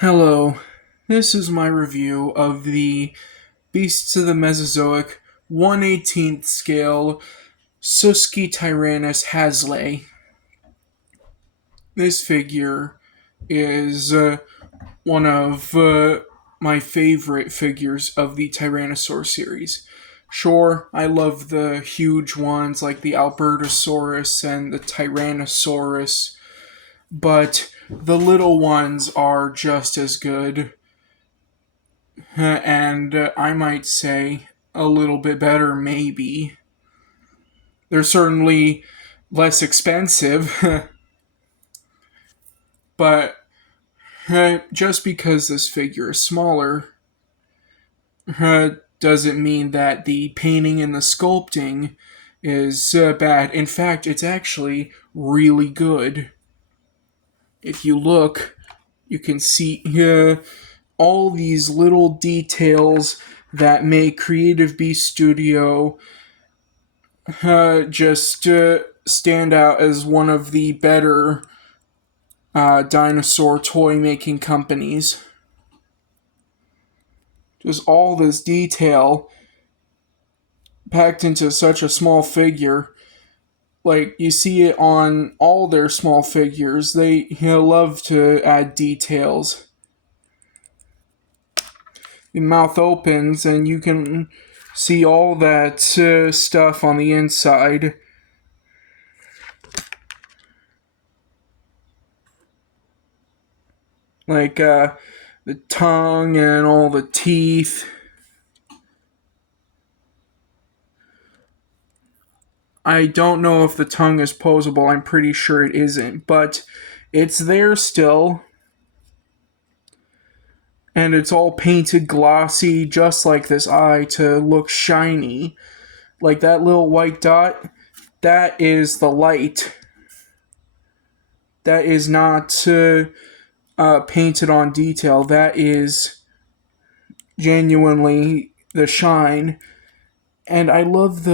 Hello, this is my review of the Beasts of the Mesozoic 1/18th scale Suskityrannus hazelae. This figure is one of my favorite figures of the Tyrannosaur series. Sure, I love the huge ones like the Albertosaurus and the Tyrannosaurus, but the little ones are just as good. And I might say a little bit better, maybe. They're certainly less expensive, but just because this figure is smaller doesn't mean that the painting and the sculpting is bad. In fact, it's actually really good. If you look, you can see all these little details that make Creative Beast Studio just stand out as one of the better dinosaur toy making companies. Just all this detail packed into such a small figure. Like, you see it on all their small figures. They love to add details. The mouth opens and you can see all that stuff on the inside. Like the tongue and all the teeth. I don't know if the tongue is posable. I'm pretty sure it isn't, but it's there still. And it's all painted glossy, just like this eye, to look shiny. Like that little white dot, that is the light. That is not painted on detail. That is genuinely the shine. And I love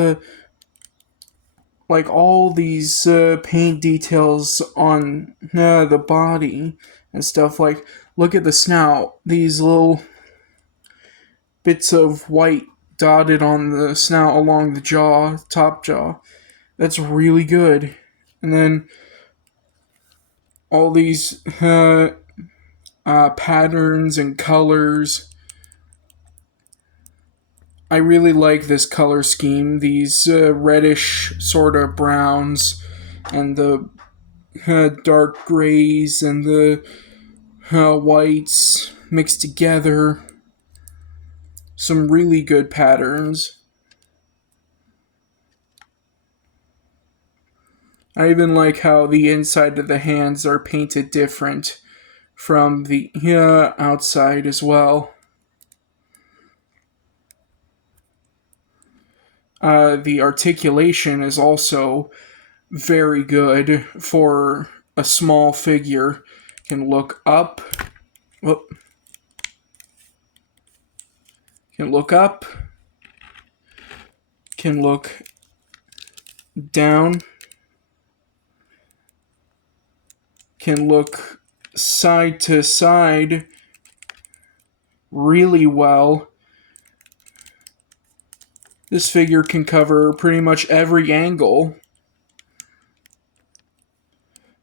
all these paint details on the body and stuff. Like, look at the snout. These little bits of white dotted on the snout along the jaw, top jaw. That's really good. And then all these patterns and colors. I really like this color scheme. These reddish sort of browns and the dark grays and the whites mixed together. Some really good patterns. I even like how the inside of the hands are painted different from the outside as well. The articulation is also very good for a small figure. Can look up. Whoop. Can look up. Can look down. Can look side to side really well. This figure can cover pretty much every angle.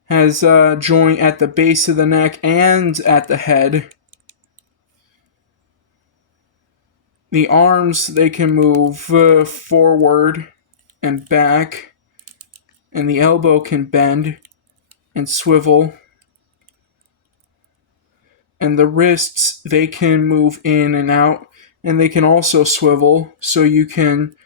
Has a joint at the base of the neck and at the head. The arms, they can move forward and back. And the elbow can bend and swivel. And the wrists, they can move in and out. And they can also swivel, so you can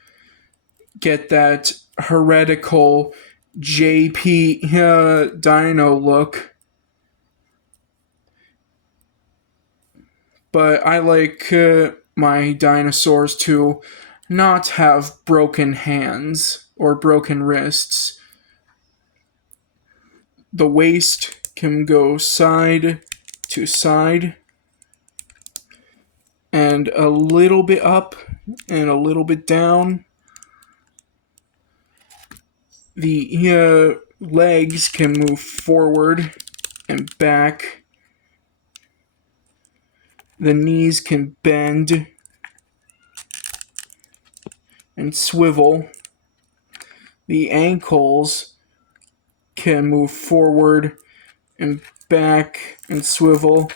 get that heretical JP dino look. But I like my dinosaurs to not have broken hands or broken wrists. The waist can go side to side and a little bit up and a little bit down. The legs can move forward and back The knees can bend and swivel. The ankles can move forward and back and swivel,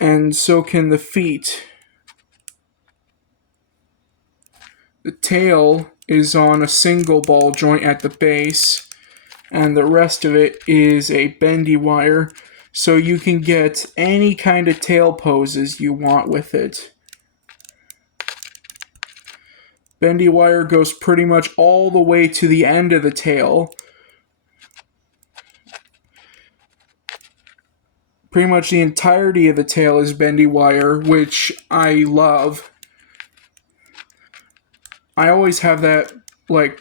and so can the feet. The tail is on a single ball joint at the base, and the rest of it is a bendy wire, so you can get any kind of tail poses you want with it. Bendy wire goes pretty much all the way to the end of the tail. Pretty much the entirety of the tail is bendy wire, which I love. I always have that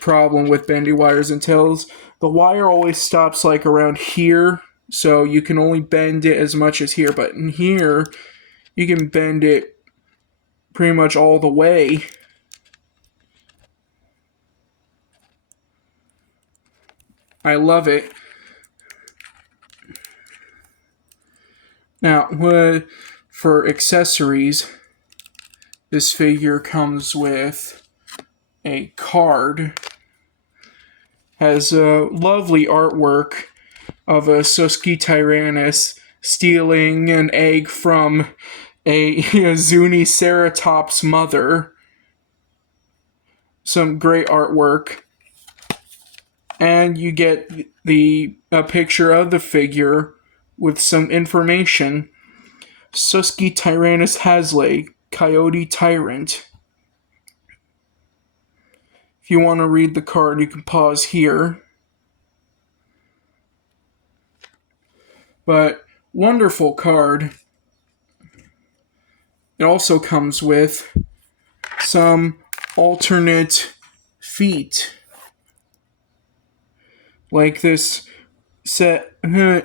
problem with bendy wires and tails. The wire always stops around here, so you can only bend it as much as here, but in here you can bend it pretty much all the way. I love it. Now, for accessories, this figure comes with a card. Has a lovely artwork of a Suskityrannus stealing an egg from a Zuniceratops mother. Some great artwork. And you get a picture of the figure with some information. Suskityrannus hazelae, coyote tyrant. If you want to read the card, you can pause here. But wonderful card. It also comes with some alternate feet. Like this set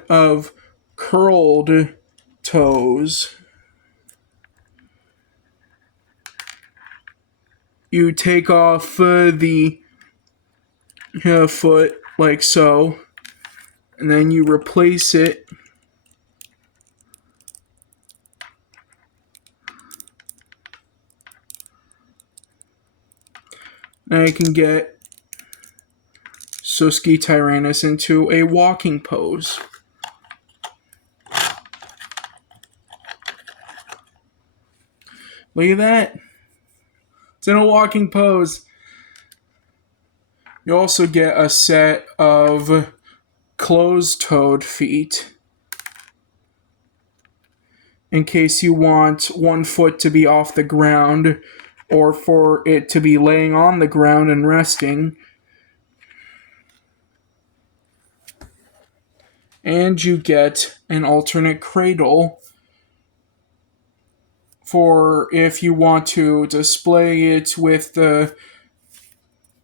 of curled toes. You take off the foot like so, and then you replace it. Now you can get Suskityrannus into a walking pose. Look at that. It's in a walking pose. You also get a set of closed-toed feet in case you want one foot to be off the ground or for it to be laying on the ground and resting. And you get an alternate cradle for if you want to display it with the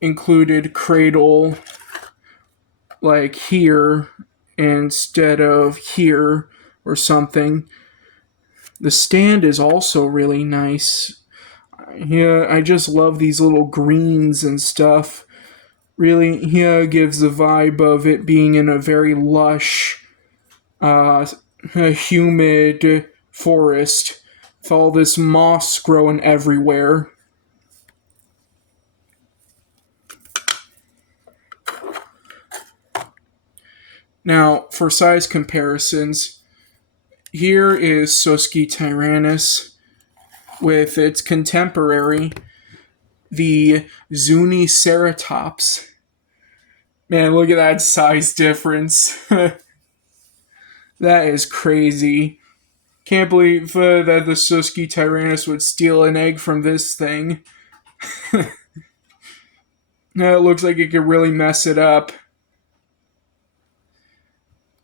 included cradle like here instead of here or something. The stand is also really nice. Yeah, I just love these little greens and stuff. Really, gives the vibe of it being in a very lush, humid forest with all this moss growing everywhere. Now, for size comparisons, here is Suskityrannus with its contemporary, the Zuniceratops. Man, look at that size difference. That is crazy. Can't believe that the Suskityrannus would steal an egg from this thing. It looks like it could really mess it up.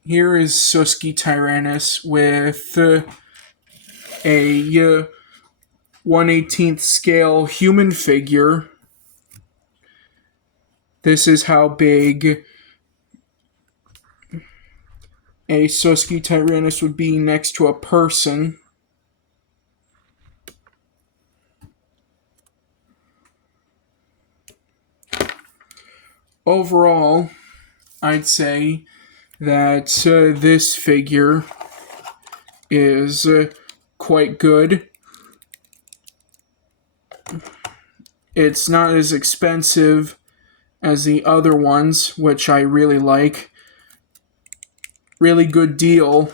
Here is Suskityrannus with a 1/18 scale human figure. This is how big a Suskityrannus would be next to a person. Overall, I'd say that this figure is quite good. It's not as expensive as the other ones, which I really like. Really good deal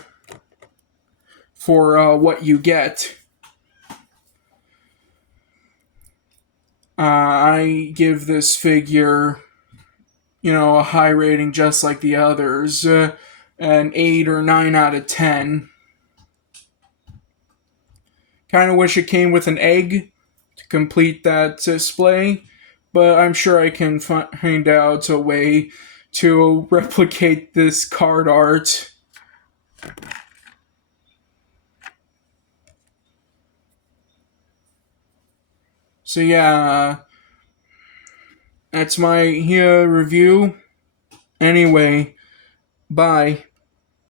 for what you get. I give this figure, a high rating just like the others, an 8 or 9 out of 10. Kind of wish it came with an egg to complete that display, but I'm sure I can find out a way to replicate this card art. So yeah, that's my review. Anyway, bye.